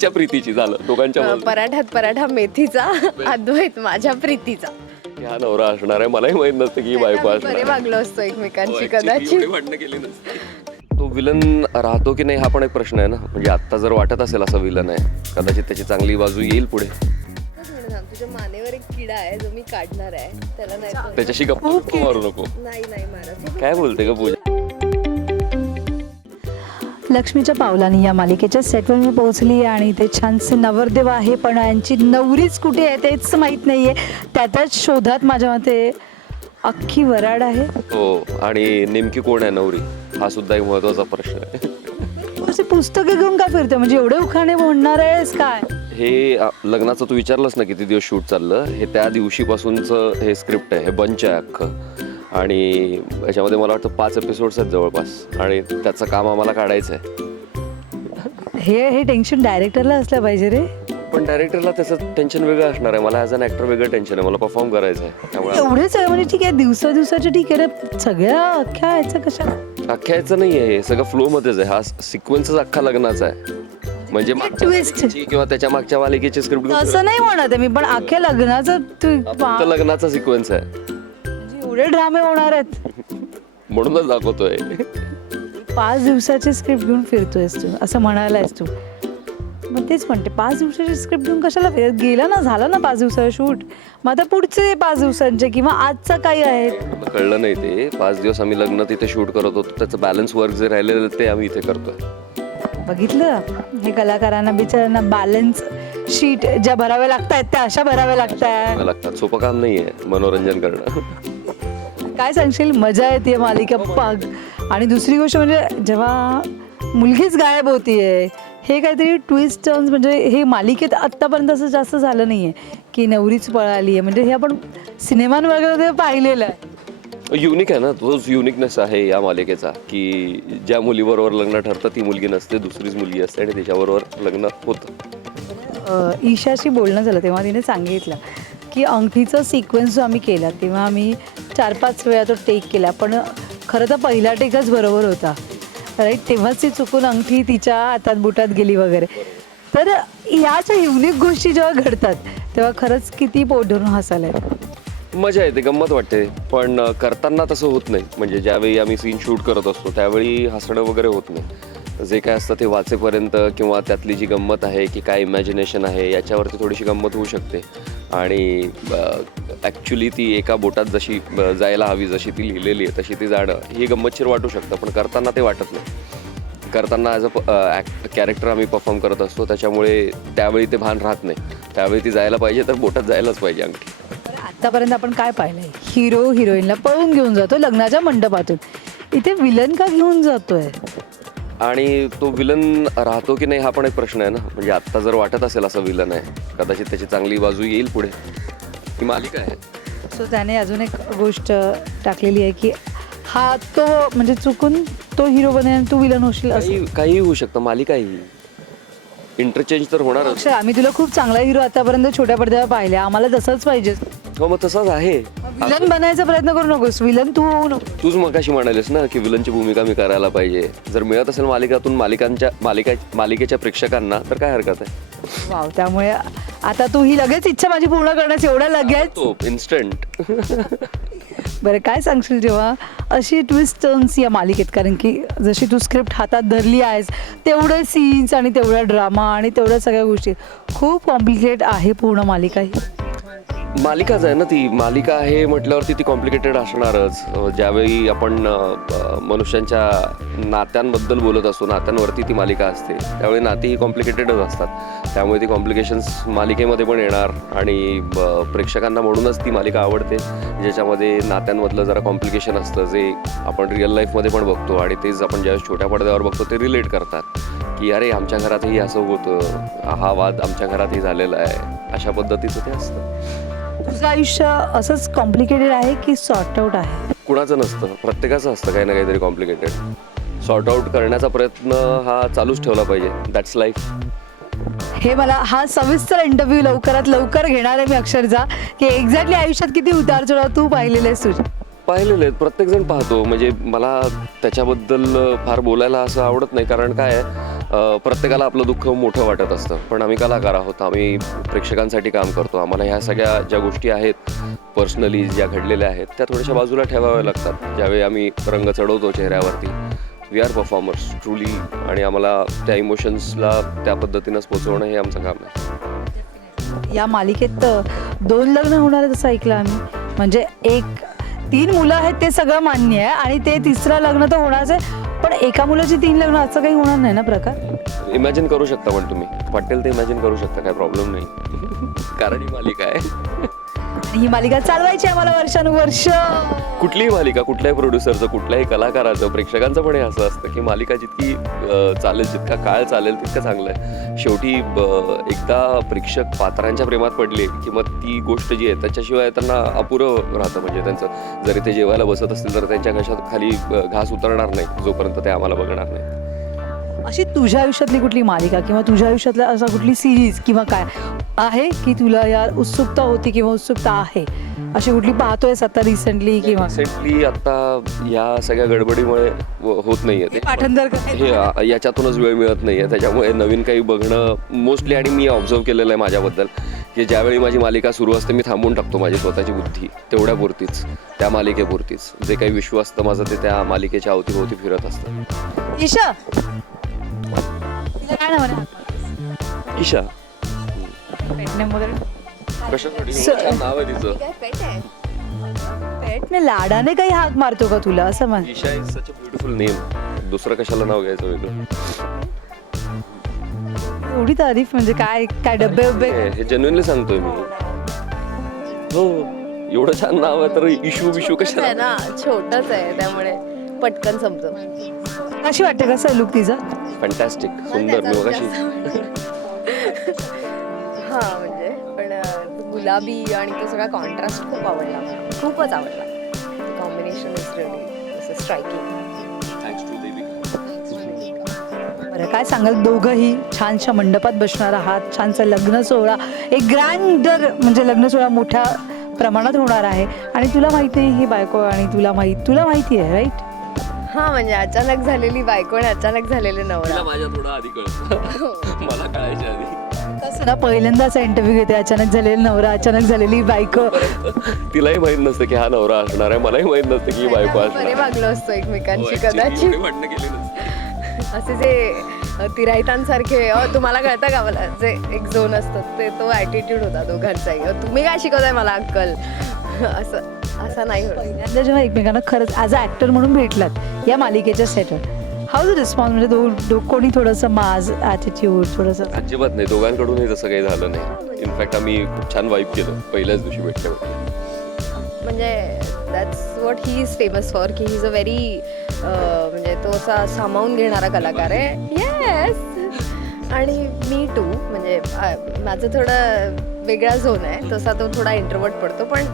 तिच्या प्रीतीची झालं दोघांच्या पराठ्यात पराठा मेथीचा, अद्वैत माझ्या प्रीतीचा. हा नवरा असणार आहे. मलाही माहित नसतं की ही बायको बरे असणार वागलो असतो एकमेकांची आहे. कदाचित. भांडणं केली नसती. तो विलन राहतो की नाही हा पण एक प्रश्न आहे ना. म्हणजे आता जर वाटत असेल असं विलन आहे, कदाचित त्याची चांगली बाजू येईल पुढे. तुझ्या मानेवर एक किडा आहे जो मी काढणार आहे, त्याला नाही त्याच्याशी गप्पा मारू नको. नाही मारत. काय बोलते का पूजा? लक्ष्मीच्या पावलांनी या मालिकेच्या सेटवर मी पोहोचली आणि इथे छानसे नवरदेव आहे, पण यांची नवरीच कुठे आहे तेच माहीत नाही आहे. त्याच्याच शोधात माझ्या मते अख्खी वराड आहे. हो, आणि नेमकी कोण आहे नवरी हा सुद्धा एक महत्वाचा प्रश्न आहे. असे पुस्तके घेऊन काय फिरते, म्हणजे एवढे उखाणे म्हणणार आहेस काय? हे लग्नाचं तू विचारलंस ना किती दिवस शूट चाललं, हे त्या दिवशीपासूनचं हे स्क्रिप्ट आहे, हे बंच आहे अख्खं. आणि याच्यामध्ये मला वाटतं 5 एपिसोड्स आहेत जवळपास, आणि त्याचं काम आम्हाला काढायचं आहे. हे टेन्शन डायरेक्टरला असलं पाहिजे रे. पण डायरेक्टरला त्याचं टेन्शन वेगळं असणार आहे, मला ॲज अन ॲक्टर वेगळं टेन्शन आहे, मला परफॉर्म करायचं आहे. त्यामुळे एवढेच आहे म्हणजे ठीक आहे, दिवसाचे ठीक आहे रे, सगळ्या अख्ख्या याचं कशा अख्ख्याचं नाही आहे, हे सगळं फ्लोमध्येच आहे. हा सिक्वेन्सच अख्खा लग्नाचा आहे. म्हणजे ट्विस्ट किंवा त्याच्या मागच्या मालिकेची स्क्रिप्ट असं नाही म्हणत आहे मी, पण अख्ख्या लग्नाचं फक्त लग्नाचा सिक्वेन्स आहे, एवढे ड्रामे होणार आहेत म्हणूनच दाखवतोय. 5 दिवसाची स्क्रिप्ट घेऊन फिरतोयस तू, असं म्हणायलायस तू. मग तेच म्हणते 5 दिवसाची स्क्रिप्ट घेऊन कशाला फिरत गेला ना, झालं ना 5 दिवसाचं शूट, मग आता पुढचे 5 दिवसांचे किंवा आजचा काही आहे. कळलं नाही ते 5 दिवस आम्ही लग्न तिथे शूट करत होतो, त्याचं बॅलन्स वर्क जे राहिलेलं ते आम्ही इथे करतोय. बघितलं, हे कलाकारांना बिचारांना बॅलन्स शीट ज्या भराव्या लागतायत त्या अशा भराव्या लागतात. सोपं काम नाहीये मनोरंजन करणं. काय सांगशील, मजा येते मालिका पाग. आणि दुसरी गोष्ट म्हणजे जेव्हा मुलगीच गायब होतीये, हे काहीतरी ट्विस्ट टर्न्स, म्हणजे हे मालिकेत आत्तापर्यंत असं जास्त झालं नाहीये की नवरीच पळाली आहे. म्हणजे हे आपण सिनेमांवर पाहिलेलं आहे. युनिक आहे ना, तोच युनिकनेस आहे या मालिकेचा, की ज्या मुलीबरोबर लग्न ठरतं ती मुलगी नसते, दुसरीच मुलगी असते आणि तिच्याबरोबर लग्न होतं. ईशाशी बोलणं झालं तेव्हा तिने सांगितलं की अंगठीचा सिक्वेन्स जो आम्ही केला तेव्हा आम्ही 4-5 वेळा तो टेक केला, पण खरं तर पहिला टेकच बरोबर होता, राईट. तेव्हाच ती चुकून अंगठी तिच्या हातात बुटात गेली वगैरे. तर याच्या युनिक गोष्टी जेव्हा घडतात तेव्हा खरंच किती पोट धरून हसायला येतं. मजा येते, गंमत वाटते, पण करताना तसं होत नाही. म्हणजे ज्यावेळी आम्ही सीन शूट करत असतो त्यावेळी हसणं वगैरे होत नाही. जे काय असतं ते वाचेपर्यंत किंवा त्यातली जी गंमत आहे की काय इमॅजिनेशन आहे याच्यावरती थोडीशी गंमत होऊ शकते. आणि ॲक्च्युली ती एका बोटात जशी जायला हवी, जशी ती लिहिलेली आहे तशी ती जाणं ही गंमतशीर वाटू शकतं, पण करताना ते वाटत नाही. करताना ॲज अ कॅरेक्टर आम्ही परफॉर्म करत असतो, त्याच्यामुळे त्यावेळी ते भान राहत नाही. त्यावेळी ती जायला पाहिजे तर बोटात जायलाच पाहिजे अंगठी. आतापर्यंत आपण काय पाहिलंय, हिरो हिरोईनला पळून घेऊन जातो लग्नाच्या मंडपातून, इथे विलन का घेऊन जातोय? आणि तो विलन राहतो की नाही हा पण एक प्रश्न आहे ना. म्हणजे आत्ता जर वाटत असेल असं विलन आहे, कदाचित त्याची चांगली बाजू येईल पुढे. ही मालिका आहे. सो त्याने अजून एक गोष्ट टाकलेली आहे की हा तो म्हणजे चुकून तो हिरो बनेल तू विलन होशील असं. काही होऊ शकतं, मालिका ही इंटरचेंज तर होणार. अक्षय, आम्ही तुला खूप चांगला हिरो आतापर्यंत छोट्या पडद्यावर पाहिले, आम्हाला तसंच पाहिजे. हो, मग तसंच आहे. विलन बनायचा प्रयत्न करू नकोस, विलन तू होऊ नको. तूच मगाशी म्हणालीस ना की विलनची भूमिका मी करायला पाहिजे. जर मिळत असेल मालिकातून मालिकेच्या प्रेक्षकांना तर काय हरकत आहे. वाव, त्यामुळे आता तू ही लगेच इच्छा माझी पूर्ण करण्यास एवढ्या लगेच तो इन्स्टंट. बरं, काय सांगशील जेव्हा अशी ट्विस्ट टर्न्स या मालिकेत, कारण की जशी तू स्क्रिप्ट हातात धरली आहेस तेवढे सीन्स आणि तेवढा ड्रामा आणि तेवढ्या सगळ्या गोष्टी, खूप कॉम्प्लिकेट आहे पूर्ण मालिका ही. मालिकाच आहे ना, ती मालिका आहे म्हटल्यावरती ती कॉम्प्लिकेटेड असणारच. ज्यावेळी आपण मनुष्यांच्या नात्यांबद्दल बोलत असतो, नात्यांवरती ती मालिका असते, त्यावेळी नाती ही कॉम्प्लिकेटेडच असतात. त्यामुळे ती कॉम्प्लिकेशन्स मालिकेमध्ये पण येणार आणि प्रेक्षकांना म्हणूनच ती मालिका आवडते, ज्याच्यामध्ये नात्यांमधलं जरा कॉम्प्लिकेशन असतं, जे आपण रिअल लाईफमध्ये पण बघतो आणि तेच आपण ज्यावेळेस छोट्या पडद्यावर बघतो ते रिलेट करतात की अरे आमच्या घरातही असं होतं, हा वाद आमच्या घरातही झालेला आहे, अशा पद्धतीचं ते असतं. तुझं आयुष्य असंच कॉम्प्लिकेटेड आहे की सॉर्ट आउट आहे? कुणाचं नसतं, प्रत्येकाचं असतं काही ना काहीतरी कॉम्प्लिकेटेड. सॉर्ट आउट करण्याचा प्रयत्न हा चालूच ठेवला पाहिजे. That's life. हे मला हा सविस्तर इंटरव्ह्यू लवकरात लवकर घेणार आहे मी अक्षरचा, की एक्झॅक्टली आयुष्यात किती उतार चढाव तू पाहिलेले आहेस तुझे. पाहिलेले आहेत, प्रत्येकजण पाहतो. म्हणजे मला त्याच्याबद्दल फार बोलायला असं आवडत नाही, कारण काय आहे प्रत्येकाला आपलं दुःख मोठं वाटत असतं, पण आम्ही कलाकार आहोत, आम्ही प्रेक्षकांसाठी काम करतो. आम्हाला ह्या सगळ्या ज्या गोष्टी आहेत पर्सनली ज्या घडलेल्या आहेत त्या थोड्याशा बाजूला ठेवाव्या लागतात. ज्यावेळी आम्ही रंग चढवतो चेहऱ्यावरती, वी आर परफॉर्मर्स ट्रुली, आणि आम्हाला त्या इमोशन्सला त्या पद्धतीनंच पोचवणं हे आमचं काम आहे. या मालिकेत 2 लग्न होणार आहेत असं ऐकलं आम्ही. म्हणजे 3 मुलं आहेत ते सगळं मान्य आहे, आणि ते 3रं लग्न तर होणारच आहे, पण एका मुलाची 3 लग्न असं काही होणार नाही ना प्रकार? इमॅजिन करू शकता, पण तुम्ही वाटेल ते इमॅजिन करू शकता, काय प्रॉब्लेम नाही. कारण ही मालिका आहे. ही मालिका चालवायची आम्हाला वर्षानुवर्ष. कुठलीही मालिका, कुठल्याही प्रोड्युसरचं, कुठल्याही कलाकाराचं, प्रेक्षकांचं पण हे असं असतं की मालिका जितकी चालेल, जितका काळ चालेल तितकं चांगलं आहे. शेवटी एकदा प्रेक्षक पात्रांच्या प्रेमात पडले की मग ती गोष्ट जी आहे त्याच्याशिवाय त्यांना अपुरं राहतं. म्हणजे त्यांचं जरी ते जेवायला बसत असतील तर त्यांच्या घशात खाली घास उतरणार नाही जोपर्यंत ते आम्हाला बघणार नाही. अशी तुझ्या आयुष्यातली कुठली मालिका किंवा तुझ्या आयुष्यातल्या असा कुठली सिरीज किंवा काय आहे की तुला यार उत्सुकता होती किंवा उत्सुकता आहे, अशी कुठली पाहतोयस आता रिसेंटली? किंवा रिसेंटली आता या सगळ्या गडबडीमुळे होत नाहीये ते, पाठांतर हे याच्यातूनच वेळ मिळत नाहीये. त्याच्यामुळे नवीन काही बघणं मोस्टली, आणि मी ऑब्झर्व केलेलं आहे माझ्याबद्दल की ज्यावेळी माझी मालिका सुरू असते मी थांबून टाकतो माझी स्वतःची बुद्धी तेवढ्यापुरतीच, त्या मालिकेपुरतीच. जे काही विश्व असतं माझं ते त्या मालिकेच्या अवतीभोवती फिरत असतं. ईशा, तिला काय नाव आहे? ईशा. पेट नेम वगैरे? कशासाठी? छान नाव आहे तिचं. काय पेट आहे? पेटने लाडाने काही हाक मारतो का तुला असं म्हण? Isha is such a beautiful name. दुसरं कशाला नाव घ्यायचं वेगळं? एवढी तारीफ म्हणजे काय काय डब्बे उब्बे? हे जेन्युइनली सांगतोय मी. हो, एवढं छान नाव आहे तर इशू बिशू आहे कशाला? ना, छोटच आहे त्यामुळे पटकन समजत. कशी वाटते, कसं आहे लुक तिचा? फॅन्टॅस्टिक, सुंदर. मी मगाशी हा म्हणजे पण गुलाबी आणि तो सगळा कॉन्ट्रास्ट खूप आवडला मला. खूपच आवडला. Combination is really striking. Thanks to Devika. बरं, काय सांगाल? दोघंही छानशा मंडपात बसणार आहात, छानसा लग्न सोहळा, एक ग्रँडर म्हणजे लग्न सोहळा मोठ्या प्रमाणात होणार आहे, आणि तुला माहिती आहे ही बायको, आणि तुला माहिती आहे राईट? हा म्हणजे अचानक झालेली बायको आणि अचानक झालेले तिला नवरा. माझ्या थोडं आधी कळतं. मला कळायच्या आधी. कसं ना, पहिल्यांदाचा इंटरव्ह्यू घेते, अचानक झालेला नवरा, अचानक झालेली बायको. तिलाही माहित नसतं की हा नवरा असणार आहे, मलाही माहित नसतं की ही बायको असणार बरे आहे. वागलो असतो एकमेकांशी हो, actually कदाचित. एवढी भांडणं केली नसती. असे जे तिराहितांसारखे तुम्हाला कळतं का मला जे एक झोन असतात ते, तो ॲटिट्यूड होता दोघांचाही. तुम्ही काय शिकवताय मला अक्कल, असं नाही होत. पहिल्यांदा जेव्हा एकमेकांना खरंच ॲज अ ॲक्टर म्हणून भेटलात या मालिकेच्या सेटवर, हाऊ द रिस्पॉन्स? म्हणजे कोणी थोडंसं माज ॲटिट्यूड थोडंसं? अजिबात नाही, दोघांकडूनही तसं काही झालं नाही. इनफॅक्ट आम्ही खूप छान वाईब केलं पहिल्याच दिवशी भेटल्यावर. म्हणजे that's what he is famous for, की ही इज अ व्हेरी म्हणजे तो असा सामावून घेणारा कलाकार आहे. येस. आणि मी टू म्हणजे माझं थोडं वेगळा झोन आहे, तसा तो थोडा इंट्रोवर्ट पडतो, पण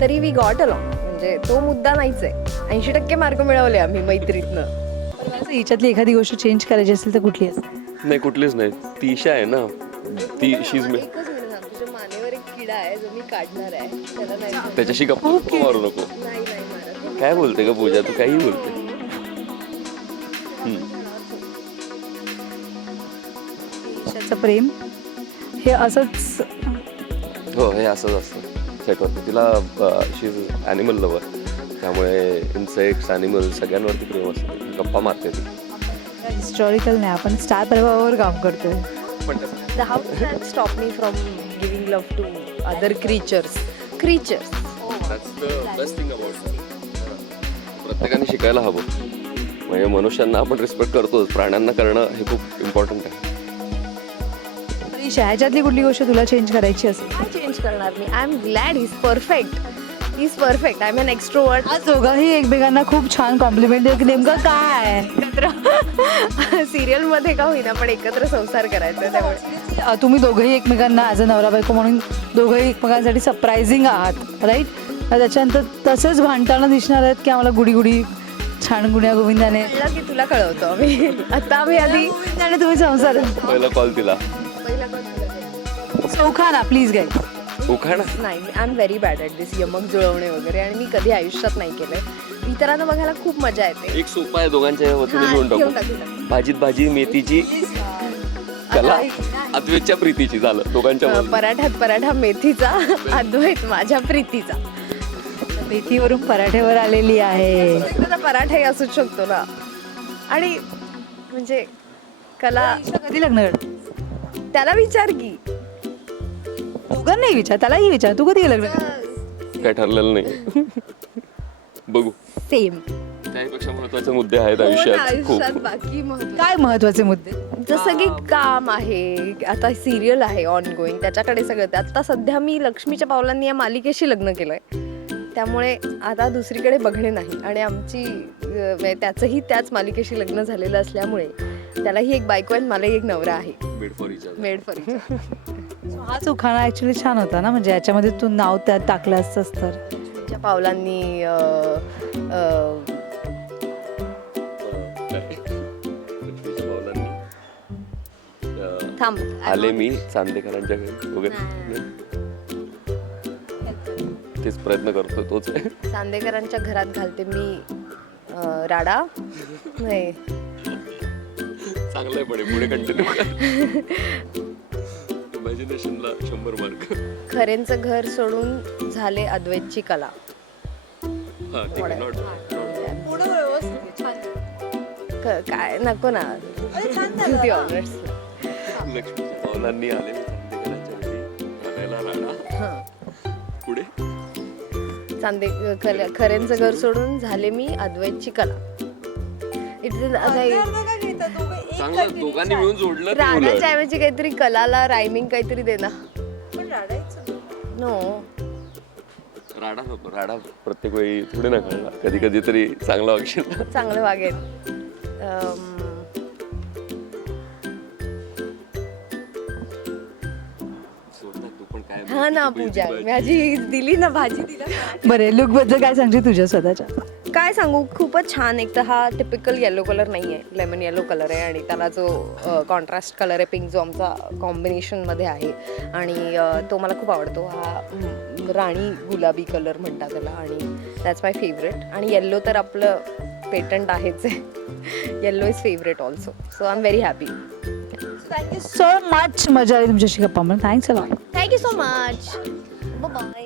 तरी वी गॉट अलॉंग. म्हणजे तो मुद्दा नाहीच आहे. 80% मार्क मिळवले आम्ही मैत्रीतनं. हिच्यातली एखादी गोष्ट चेंज करायची असेल तर कुठली असते? नाही, कुठलीच नाही. ती ईशा आहे ना, ती शीज मी. एकच मिनिट थांब. तुझ्या मानेवर एक किडा आहे जो मी काढणार आहे, त्याला नाही त्याच्याशी गप्पा मारू नको. नाही मारत. काय बोलते का पूजा, तू काही बोलते? ईशाचं प्रेम हे असंच. हो, हे असंच असतं सेटवरती. तिला शी इज ॲनिमल लवर, त्यामुळे इन्सेक्ट्स, ॲनिमल सगळ्यांवरती प्रेम असतं. गप्पा मारते ती. हिस्टॉरिकल नाही, आपण स्टार प्रभावावर काम करतोय. पण The house can't stop me from giving love to other creatures. प्रत्येकाने शिकायला हवं. म्हणजे मनुष्यांना आपण रिस्पेक्ट करतोच, प्राण्यांना करणं हे खूप इम्पॉर्टंट आहे. ईशा, ह्याच्यातली कुठली गोष्ट तुला चेंज करायची असेल? काय चेंज करणार मी? I am glad he is perfect. He is perfect. I am an extrovert. आज दोघंही एकमेकांना खूप छान कॉम्प्लिमेंट देत. नेमकं काय एकत्र सिरियल मध्ये का होईना पण एकत्र संसार करायचा, त्यामुळे तुम्ही दोघंही एकमेकांना ॲज अ नवरा बायको म्हणून दोघंही एकमेकांसाठी सरप्रायझिंग आहात राईट? त्याच्यानंतर तसेच भांडताना दिसणार आहेत की आम्हाला गुडी गुडी छान गुण्या गोविंदाने? कळलं की तुला कळवतो आम्ही. आता आम्ही आधी गोविंदाने तुम्ही संसार. पहिला कॉल तिला. पहिला कळलं. चौखाना प्लीज गाय. उखाणा. नाही, I am very bad at this यमक जुळवणे वगैरे, आणि मी कधी आयुष्यात नाही केलंय. इतरांना बघायला खूप मजा येते. एक सोपा आहे, दोघांच्या वतीने घेऊन घेऊन टाकू. टाकू. भाजीत भाजी मेथीची कला अद्वैतच्या प्रीतीची झालं दोघांच्या मधलं. पराठ्यात पराठा मेथीचा, अद्वैत माझ्या प्रीतीचा. मेथीवरून पराठ्यावर आलेली आहे. त्याचा पराठाही असूच शकतो ना. आणि म्हणजे कला, कधी लग्न करणार? त्याला विचार की. दोघांनाही विचार, त्यालाही विचार, तू कधी लग्न करणार? काय ठरलेलं नाही. बघू. सेम. त्यापेक्षा महत्वाचे मुद्दे आहेत आयुष्यात खूप. आयुष्यात बाकी महत्त्व, काय महत्वाचे मुद्दे? जसं की काम आहे, आता सिरियल आहे ऑन गोईंग, त्याच्याकडे सगळं. ते आता सध्या मी लक्ष्मीच्या पावलांनी या मालिकेशी लग्न केलंय, त्यामुळे आता दुसरीकडे बघणे नाही. आणि आमची म्हणजे त्याचंही त्याच मालिकेशी लग्न झालेलं असल्यामुळे त्यालाही एक बायको आहे, मलाही एक नवरा आहे. Made for each other. Made for हाच उखाणा ऍक्च्युली छान होता ना, म्हणजे याच्यामध्ये तू नाव त्यात टाकलं असतंस तर. लक्ष्मीच्या पावलांनी लक्ष्मीच्या पावलांनी, थांब. आले मी चांदेकरांच्या घरी वगैरे. तेच प्रयत्न करतो, तोच आहे. चांदेकरांच्या घरात घालते मी राडा. नाही, चांगलं आहे, पुढे कंटिन्यू कर. इमॅजिनेशनला 100 मार्क. खरेंचं घर सोडून झाले अद्वैतची कला. हा, ठीक आहे, not bad. काय नको ना. The honors. लक्ष्मीच्या पावलांनी आले मी चांदेकरांच्या घरी घालायला राडा. पुढे खरेंचं घर सोडून झाले मी अद्वैतची कला. चांगलं, दोघांनी मिळून जोडलं ते उलट. राडाच्या ऐवजी काहीतरी कलाला रायमिंग काहीतरी दे ना. नो, राडा नको. राडा प्रत्येक वेळी थोडी ना कळणार, कधी कधी तरी चांगला वागशील. चांगलं वागेल. तू पण काय हा ना पूजा, माझी दिली ना भाजी दिला. बरे, लुक बद्दल काय सांगते तुझ्या स्वतःच्या? काय सांगू, खूपच छान. एक तर हा टिपिकल येलो कलर नाही आहे, लेमन येलो कलर आहे. आणि त्याला जो कॉन्ट्रास्ट कलर आहे पिंक, जो आमचा कॉम्बिनेशनमध्ये आहे, आणि तो मला खूप आवडतो. हा राणी गुलाबी कलर म्हणतात त्याला, आणि दॅट्स माय फेवरेट. आणि येल्लो तर आपलं पेटंट आहेच आहे. Yellow is favourite also. So I am very happy. Thank you so much. मजा आली तुमच्याशी गप्पा म्हणून. Thanks a lot. Thank you so much. Bye.